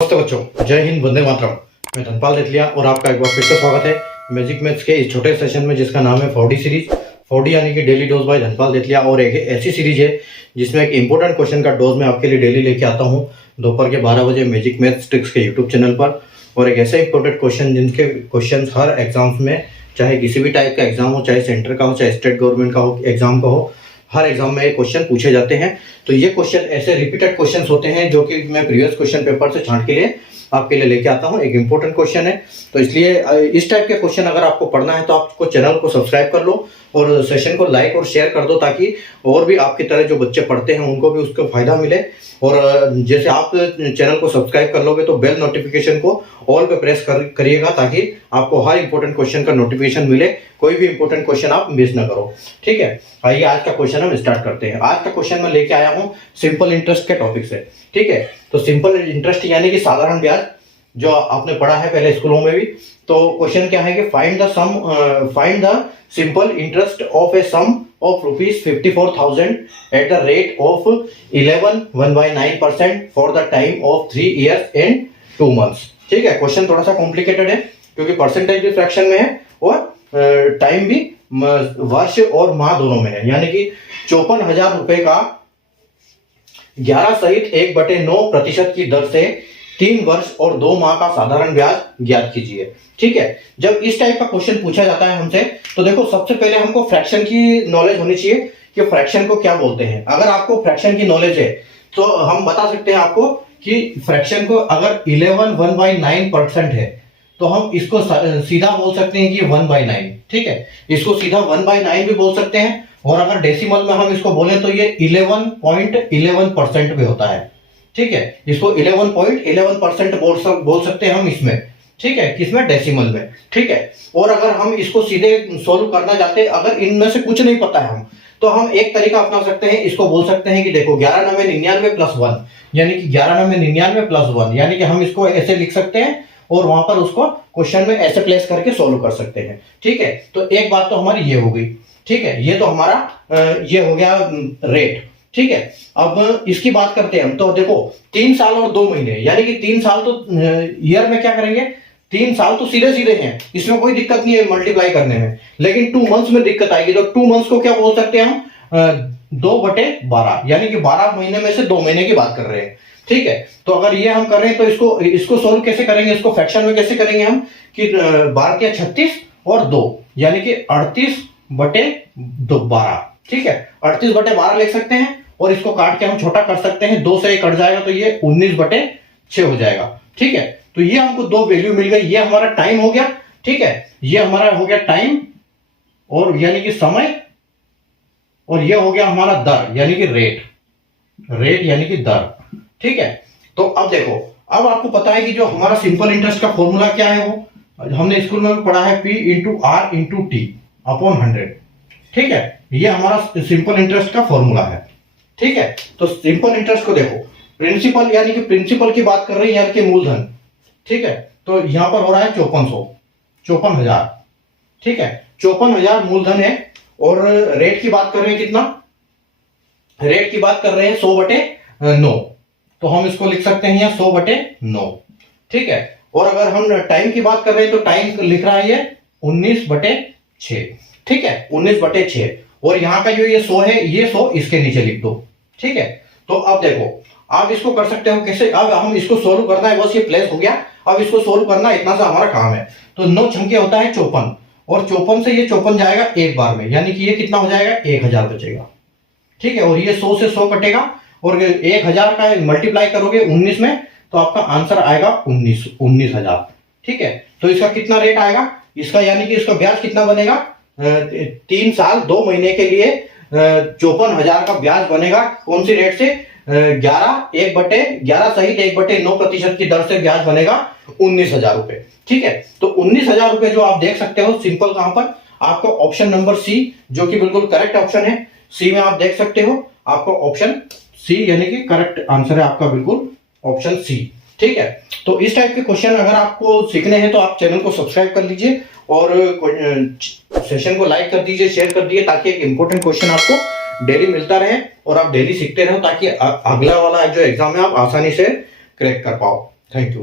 नमस्ते बच्चों, जय हिंद, वंदे मातरम। मैं धनपाल देतलिया और आपका एक बार फिर से स्वागत है मैजिक मैथ्स के इस छोटे सेशन में जिसका नाम है 4D सीरीज। 4D यानी कि डेली डोज बाय धनपाल देतलिया। और एक ऐसी सीरीज है जिसमें एक इंपॉर्टेंट क्वेश्चन का डोज मैं आपके लिए डेली लेके आता हूँ दोपहर के 12 बजे मैजिक मैथ्स ट्रिक्स के यूट्यूब चैनल पर। और एक ऐसे इंपॉर्टेंट क्वेश्चन जिनके क्वेश्चन हर एग्जाम्स में, चाहे किसी भी टाइप का एग्जाम हो, चाहे सेंटर का हो, चाहे स्टेट गवर्नमेंट का हो, एग्जाम का हो, हर एग्जाम में ये क्वेश्चन पूछे जाते हैं। तो ये क्वेश्चन ऐसे रिपीटेड क्वेश्चन होते हैं जो कि मैं प्रीवियस क्वेश्चन पेपर से छांट के लिए आपके लिए लेके आता हूँ। एक इंपॉर्टेंट क्वेश्चन है, तो इसलिए इस टाइप के क्वेश्चन अगर आपको पढ़ना है तो आपको चैनल को सब्सक्राइब कर लो और सेशन को लाइक और शेयर कर दो, ताकि और भी आपकी तरह जो बच्चे पढ़ते हैं उनको भी उसका फायदा मिले। और जैसे आप चैनल को सब्सक्राइब कर लोगे तो बेल नोटिफिकेशन को ऑल पे प्रेस करिएगा, ताकि आपको हर इंपॉर्टेंट क्वेश्चन का नोटिफिकेशन मिले, कोई भी इंपॉर्टेंट क्वेश्चन आप मिस ना करो। ठीक है, आइए आज का क्वेश्चन हम स्टार्ट करते हैं। आज का क्वेश्चन मैं लेके आया हूँ सिंपल इंटरेस्ट के टॉपिक से। ठीक है, तो सिंपल इंटरेस्ट यानी कि साधारण ब्याज, जो आपने पढ़ा है पहले स्कूलों में भी। तो क्वेश्चन क्या है कि find the simple interest of a sum of ₹54,000 at the rate of 11.19% for the time of 3 years and 2 months। ठीक है, क्वेश्चन थोड़ा सा कॉम्प्लिकेटेड है क्योंकि परसेंटेज भी फ्रैक्शन में है और टाइम भी वर्ष और माह दोनों में है। यानी कि 54,000 रुपए का 11 सहित 1/9% की दर से 3 वर्ष और 2 माह का साधारण ब्याज ज्ञात कीजिए। ठीक है, जब इस टाइप का क्वेश्चन पूछा जाता है हमसे, तो देखो सबसे पहले हमको फ्रैक्शन की नॉलेज होनी चाहिए कि फ्रैक्शन को क्या बोलते हैं। अगर आपको फ्रैक्शन की नॉलेज है तो हम बता सकते हैं आपको कि फ्रैक्शन को अगर 11/9% है तो हम इसको सीधा बोल सकते हैं कि 1/9। ठीक है, इसको सीधा 1/9 भी बोल सकते हैं, और अगर डेसिमल में हम इसको बोले तो ये 11.11% पे होता है। ठीक है, इसको 11.11% बोल सकते हैं हम इसमें। ठीक है, किसमें? डेसिमल में। ठीक है, और अगर हम इसको सीधे सोल्व करना चाहते हैं, अगर इनमें से कुछ नहीं पता है हम, तो हम एक तरीका अपना सकते हैं। इसको बोल सकते हैं कि देखो 11×99 + 1, यानी कि 11×99 + 1, यानी कि हम इसको ऐसे लिख सकते हैं और वहां पर उसको क्वेश्चन में ऐसे प्लेस करके सोल्व कर सकते हैं। ठीक है, तो एक बात तो हमारी ये हो गई। ठीक है, ये तो हमारा ये हो गया रेट। ठीक है, अब इसकी बात करते हैं हम। तो देखो 3 साल और 2 महीने, यानी कि 3 साल तो ईयर में क्या करेंगे, 3 साल तो सीधे सीधे हैं, इसमें कोई दिक्कत नहीं है मल्टीप्लाई करने में, लेकिन 2 मंथ्स में दिक्कत आएगी। तो 2 मंथ्स को क्या बोल सकते हैं हम? 2/12, यानी कि 12 महीने में से 2 महीने की बात कर रहे हैं। ठीक है, तो अगर ये हम कर रहे हैं तो इसको सोल्व कैसे करेंगे, इसको फ्रैक्शन में कैसे करेंगे हम कि 12 × 36 और 2, यानी कि 38/12। ठीक है, 38/12 लिख सकते हैं, और इसको काट के हम छोटा कर सकते हैं, 2 से 1 कट जाएगा तो ये 19/6 हो जाएगा। ठीक है, तो ये हमको 2 वैल्यू मिल गई। ये हमारा टाइम हो गया। ठीक है, ये हमारा हो गया टाइम, और यानी कि समय, और ये हो गया हमारा दर, यानी कि रेट यानी कि दर। ठीक है, तो अब देखो, अब आपको पता है कि जो हमारा सिंपल इंटरेस्ट का फॉर्मूला क्या है, वो हमने स्कूल में भी पढ़ा है, P × R × T अपॉन 100। ठीक है, ये हमारा सिंपल इंटरेस्ट का फॉर्मूला है। ठीक है, तो सिंपल इंटरेस्ट को देखो, प्रिंसिपल यानी कि प्रिंसिपल की बात कर रहे हैं, यानी कि मूलधन। ठीक है, तो यहां पर हो रहा है 54,000। ठीक है, 54,000 मूलधन है, और रेट की बात कर रहे हैं कितना? रेट की बात कर रहे हैं 100/9, तो हम इसको लिख सकते हैं यहाँ 100/9। ठीक है, और अगर हम टाइम की बात कर रहे हैं तो टाइम लिख रहा है ये 19/6। ठीक है, 19/6, और यहाँ का जो ये 100 है, ये 100 इसके नीचे लिख दो। ठीक है, तो अब देखो आप इसको कर सकते हो कैसे। अब हम इसको सोल्व करना है, बस ये प्लेस हो गया। अब इसको सोल्व करना इतना सा हमारा काम है। तो 9 छंके होता है 54, और 54 से ये 54 जाएगा एक बार में, यानी कि ये कितना हो जाएगा? 1000 बचेगा। ठीक है, और ये 100 से 100 कटेगा, और 1000 का मल्टीप्लाई करोगे 19 में, तो आपका आंसर आएगा 19,000। ठीक है, तो इसका कितना रेट आएगा इसका, यानी कि इसका ब्याज कितना बनेगा? 3 साल 2 महीने के लिए 54,000 का ब्याज बनेगा। कौन सी रेट से? 11 सहित 1/9% की दर से ब्याज बनेगा 19,000 रुपए। ठीक है, तो 19,000 रुपए जो आप देख सकते हो सिंपल कहां पर, आपको ऑप्शन नंबर सी, जो कि बिल्कुल करेक्ट ऑप्शन है, सी में आप देख सकते हो, आपको ऑप्शन सी यानी कि करेक्ट आंसर है आपका, बिल्कुल ऑप्शन सी। ठीक है, तो इस टाइप के क्वेश्चन अगर आपको सीखने हैं तो आप चैनल को सब्सक्राइब कर लीजिए और सेशन को लाइक कर दीजिए, शेयर कर दीजिए, ताकि एक इंपॉर्टेंट क्वेश्चन आपको डेली मिलता रहे और आप डेली सीखते रहो, ताकि अगला वाला जो एग्जाम है आप आसानी से क्रैक कर पाओ। Thank you.